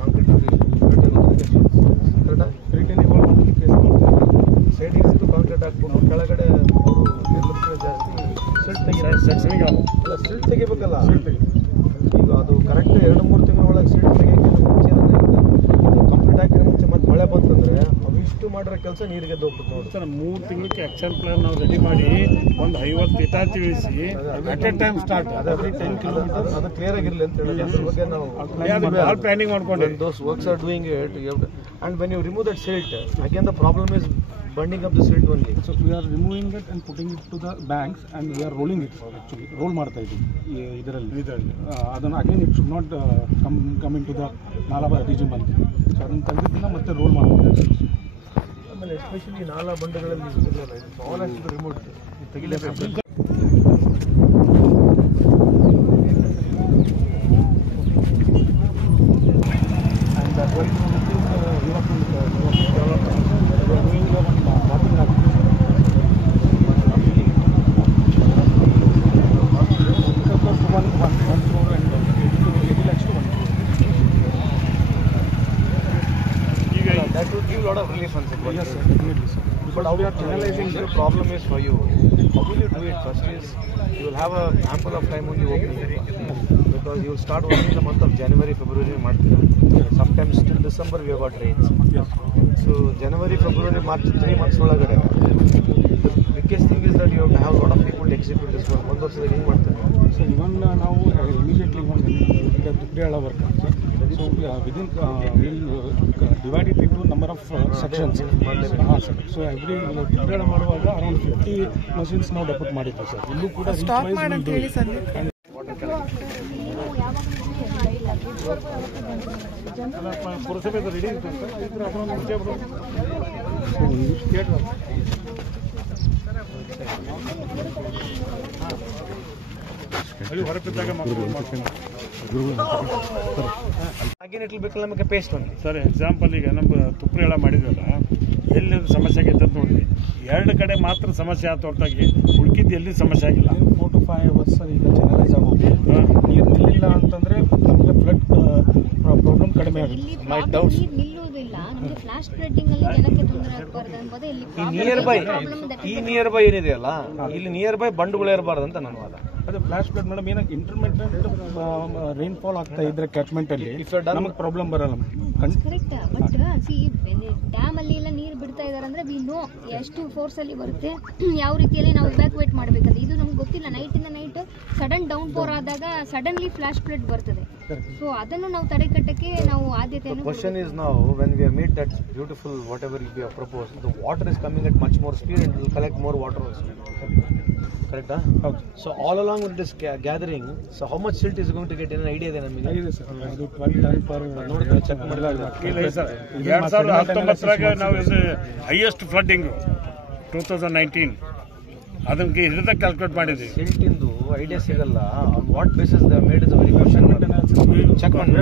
Concrete ಕರೆಕ್ಟಾ ಪ್ರೀಟೇನಿ wall ಸೈಡಿಗೆ concrete ಹಾಕ್ಬೇಕು ಕೆಳಗಡೆ ಜಾಸ್ತಿ ಸಿಲ್ಟ್ ಅಲ್ಲ ಸಿಲ್ಟ್ ತೆಗಿಬೇಕಲ್ಲ ಈಗ ಅದು ಕರೆಕ್ಟ್ 2-3 ತಿಂಗಳ ಒಳಗೆ ಸಿಲ್ಟ್ ತೆಗಿಯೋಕ್ಕೆ ಮುಂಚೆ ಕಂಪ್ಲೀಟ್ ಹಾಕಿದ ಮುಂಚೆ ಮತ್ತೆ ಮಳೆ ಬಂತಂದ್ರೆ ಅವಿಷ್ಟು ಮಾಡಿರೋ ಕೆಲಸ ನೀರಿಗೆ ಹೋಗ್ತದೆ ನೋಡಿ ಸರ್. 3 ತಿಂಗಳಿಗೆ ಆಕ್ಷನ್ ಪ್ಲಾನ್ ನಾವು ರೆಡಿ ಮಾಡಿ ಒಂದು 50 ಇಟಾಚಿ ಇಳಿಸಿ ಅಟ್ ಎ ಟೈಮ್ ಸ್ಟಾರ್ಟ್ ಅದೇ 10 ಕಿಲೋಮೀಟರ್ ಅದು ಕ್ಲಿಯರ್ ಆಗಿರಲಿ ಅಂತ ಹೇಳಿ ಅದ್ರ ಬಗ್ಗೆ ನಾವು ಪ್ಲಾನಿಂಗ್ ಮಾಡ್ಕೊಂಡು those works are doing it and when you remove that silt again the problem is burning up the silt only. So we are removing it and putting it to the banks and we are rolling it actually. Roll ಮಾಡ್ತಾ ಇದ್ದೀವಿ ಇದರಲ್ಲಿ ಅದನ್ನು again it should not come into the nala region ಅಂತ. So ಅದನ್ನು ತೆಗೆದಿದ್ದನ್ನ ಮತ್ತೆ roll ಮಾಡ್ತೀವಿ. ಆಮೇಲೆ ಎಸ್ಪೆಷಲಿ ನಾಲಾ ಬಂಡೆಗಳಲ್ಲಿ ಬಹಳಷ್ಟು remote ತೆಗಿಲೇಬೇಕು. That would give a lot of relief on it. Yes, sir, definitely, sir. But how we are channelizing the problem is for you. How will you do it? First is you will have a ample of time only opening it because you will start working in the month of January, February, March. Sometimes till December we have got rains. Yes. So January, February, March 3 months ಒಳಗಡೆ the biggest thing is that you have to have a lot of people to execute this work. ಒಂದು ವರ್ಷದಲ್ಲಿ ಹೆಂಗೆ ಮಾಡ್ತಾರೆ? So even ನಾವು immediately ಈಗ ತುಪ್ರಿಯಾಳ work so within we'll divide it into number of sections. So every ತುಪ್ರಿಯಾಳ ಮಾಡುವಾಗ around 50 machines ನಾವು ಡೆಪೋಟ್ ಮಾಡಿದ್ವಿ sir. ಇಲ್ಲೂ ಕೂಡ ಸ್ಟಾಪ್ ಮಾಡಿ ಅಂತ ಹೇಳಿ ಸರ್. ಪುರಸಭೆ ರೆಡಿ ಇರುತ್ತೆ ಹೊರಪಿದ್ದಾಗ again it will become like a paste only. Sir example ಈಗ ನಮ್ಮ ತುಪ್ರಿಯಾಳ ಮಾಡಿದ್ವಲ್ಲ ಎಲ್ಲಿ ಸಮಸ್ಯೆ ಆಗೈತೆ ಅಂತ ನೋಡ್ರಿ. 2 ಕಡೆ ಮಾತ್ರ ಸಮಸ್ಯೆ ಆತ ಹೊರತಾಗಿ ಉಳ್ಕಿದ್ದು ಎಲ್ಲಿ ಸಮಸ್ಯೆ ಆಗಿಲ್ಲ. 4 to 5 hours ಈಗ ಚಾನಲೈಸ್ ಆಗೋದು. ನೀರು ನಿಲ್ಲಿಲ್ಲ ಅಂತಂದ್ರೆ ನಮಗೆ ಫ್ಲಡ್ ಪ್ರಾಬ್ಲಮ್ ಕಡಿಮೆ ಆಗುತ್ತೆ. My doubts. ನಿಲ್ಲುವುದಿಲ್ಲ ನಮಗೆ ಫ್ಲಾಶ್ ಫ್ಲಡ್ಡಿಂಗ್ ಅಲ್ಲಿ ಜನಕ್ಕೆ ತೊಂದರೆ ಆಗಬಾರದು ಎಂಬುದೇ ಇಲ್ಲಿ ಈ ನಿಯರ್ ಬೈ ಏನಿದೆಯಲ್ಲ ಇಲ್ಲಿ ನಿಯರ್ ಬೈ ಬಂಡುಗಳು ಇರಬಾರ್ದು ಅಂತ ನನ್ನ ವಾದ. ಅದೇ ಫ್ಲಾಶ್ ಫ್ಲಡ್ ಮೇಡಮ್ ಏನಾಗಿ ಇಂಟರ್ಮಿಟೆಂಟ್ ರೈನ್ಫಾಲ್ ಆಗ್ತಾ ಇದ್ರೆ ಕ್ಯಾಚ್ಮೆಂಟ್ ಅಲ್ಲಿ ನಮಗೆ ಪ್ರಾಬ್ಲಮ್ ಬರಲ್ಲ. ಕರೆಕ್ಟ್. ಬಟ್ ಸಿ ಡ್ಯಾಮ್ ಅಲ್ಲಿ ಎಲ್ಲ ನೀರು ಬಿಡ್ತಾ ಇದಾರೆ ಅಂದ್ರೆ ವಿ ನೋ ಎಷ್ಟು ಫೋರ್ಸ್ ಅಲ್ಲಿ ಬರುತ್ತೆ, ಯಾವ ರೀತಿಯಲ್ಲಿ ನಾವು ಇವ್ಯಾಕ್ಯುವೇಟ್ ಮಾಡಬೇಕಂತ ಇದು ನಮ್ಗೆ ಗೊತ್ತಿಲ್ಲ. ನೈಟ್ ಇಂದ ನೈಟ್ ಸಡನ್ ಡೌನ್ ಪೋರ್ ಆದಾಗ ಸಡನ್ಲಿ ಫ್ಲಾಶ್ ಫ್ಲಡ್ ಬರ್ತದೆ. ಸೊ ಅದನ್ನು ನಾವು ತಡೆಗಟ್ಟಕ್ಕೆ ನಾವು ಆದ್ಯತೆಯನ್ನು. Question is now when we have made that beautiful whatever we have proposed, the water is coming at much more speed and it will collect more water also. Correct? ಹೌದು. So all along with this gathering, so how much silt is going to get? Any idea ಇದೆ ನಮಗೆ? ಇದೆ sir. ಅದು 12 ton per ನೋಡಿದ್ರೆ check ಮಾಡಲಾಗಿದೆ. ಇಲ್ಲ sir 2019 ನಾವು highest flooding 2019 ಅದಕ್ಕೆ ಹಿಡಿದ ಕ್ಯಾಲ್ಕುಲೇಟ್ ಮಾಡಿದ್ವಿ. ಸಿಲ್ಟ್ ಇಂದು ಐಡಿಯಾ ಸಿಗಲ್ಲ. On what basis they made is very question. Check ಮಾಡಿ